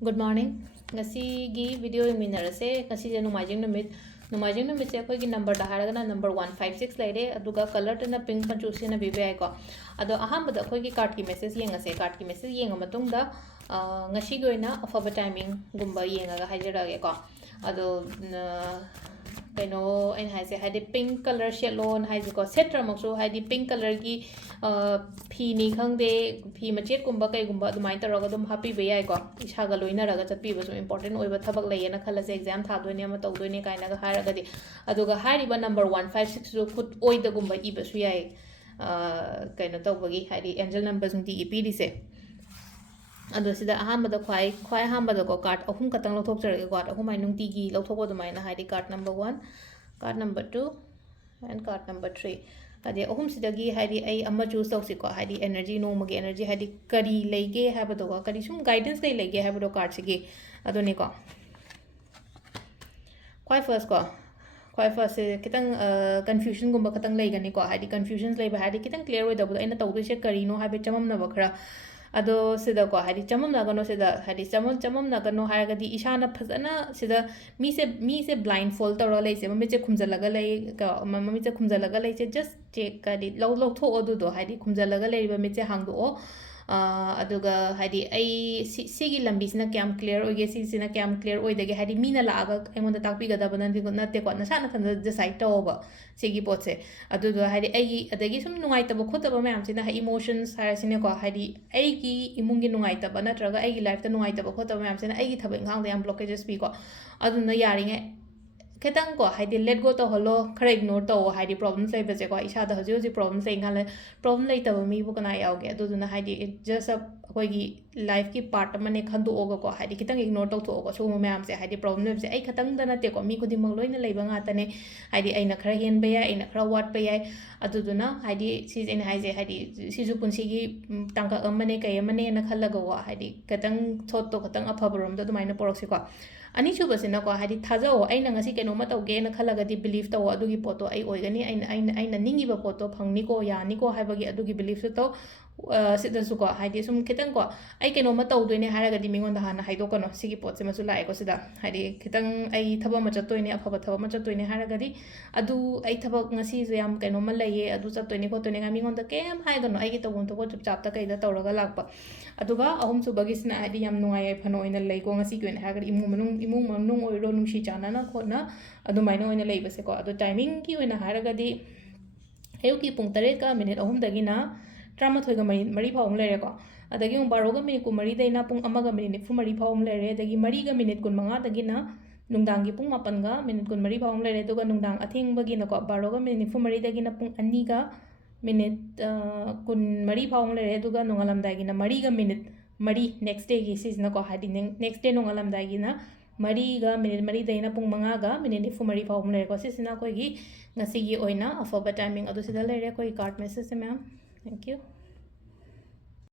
Good morning. Ngasigi video yeminarase ngasi je numajing numit se koi number da haragana number 156 laide aduga color tana pink panchu sina bibe ai ko ado aham bada koi card ki message yengase card ki message yenga matung da ngasi goina afaba timing gumba yenga ga hajara ge ko ado keno en haise hadi pink color shelon haise ko setra makso hadi pink color ki phi ni khangde phi machet kumba kai gumba dumai taraga dum happy be ai ko isaga loina raga chapi ba so important oi ba thabak layena khalase exam tha doine ama tau doine kaina ga haraga di aduga hari ba number 156 so khut oi da gumba i ba su yai keno tawbagi hadi angel numbers ngi ipi di se ado sida ahambada khwai ahambada ko card ahum katang lothok chare ko ahum ai nungti gi lothok do mai na hari card number 1 card number 2 and card number 3 ade ahum sida gi hari ai amma choose tawsi ko hari energy no magi energy hari kari lege habado ko kari sum guidance kai lege habado card sigi ado ni ko khwai first se kitang confusion gumba katang lai gani ko hari confusions lai ba hari kitang clear oi da bu aina tawdu se kari no habe chamam na bakra ado sida ko hari chamam nagano sida hari chamam nagano haragadi ishana phazana sida mi se blindfold tawra leise mami che khumjalaga lei ka mami che khumjalaga leise just check kadi lo tho odu do hari khumjalaga lei ba mi che hangdo o aduga hari ai sigi lambi sina kyam clear oige sina kyam clear oidege hari mina laaga engonda takpi gada banandi ko natte ko nasana thanda decide toba sigi potse adu do hari ai adagi sum nungai tabo khota ba mayam sina emotions har sina ko hari ai ki imungi nungai taba natraga ai life ta nungai taba khota ba mayam sina ai thabai ngang da yam blockages bi ko adu na yaringe ketang ko haidi let go to holo khare ignore to haidi problems lai base ko isa da hoji problems lai ngale problem lai taba mi bu kana yaw ge adu na haidi just a koi gi life ki part mane khandu oga ko haidi kitang ignore to to ko so mo am se haidi problem se ai khatang da na te ko mi ko dimang loina leiba nga tane haidi aina khara hen be ya aina khara wat be ya adu duna haidi si in haije haidi si ju punsi gi tangka amane kai amane na khalaga wa haidi katang thot to katang aphabarom da dumaina porok se ko ani chubasina ko hadi thaja o aina ngasi keno ma tawge na khalaga di believe taw adugi poto ai oigani aina ningi ba poto phangni ko yani ko haibagi adugi believe to sida su ko hadi sum kitang ko ai keno ma taw doine haraga di mingon da hana haido kono sigi pot se masu lai ko sida hadi kitang ai thaba ma chatoine afaba thaba ma chatoine haraga di adu ai thaba ngasi ju yam keno ma laye adu chatoine ko toine nga mingon da kem haigano ai gi tawun to ko chup chap ta kai da tawraga lakpa aduga ahum su bagisna hadi yam nungai ai phano ina lai ko ngasi ko haraga imung manung oiro nungsi chana na khona adu maina oina leibase ko adu timing ki oina haraga di ayuki pung 3 ka minute ahum dagina trama thoiga mari phawum lere ko adagi ung 12 ga minute ku mari daina pung amaga minute fu mari phawum lere dagi mari ga minute kun manga dagina nungdangi pung 8 ga minute kun mari phawum lere duga nungdang athing bagi na ko 12 ga minute fu mari dagina pung 2 ga minute kun mari phawum lere duga nungalam dagina mari ga minute mari next day gi sisna ko hadi next day nungalam dagina mari ga minute mari daina pung manga ga minute nifu mari phawum lere ko sisna ko gi ngasi gi oina afaba timing adu sida lere ko card message se ma'am thank you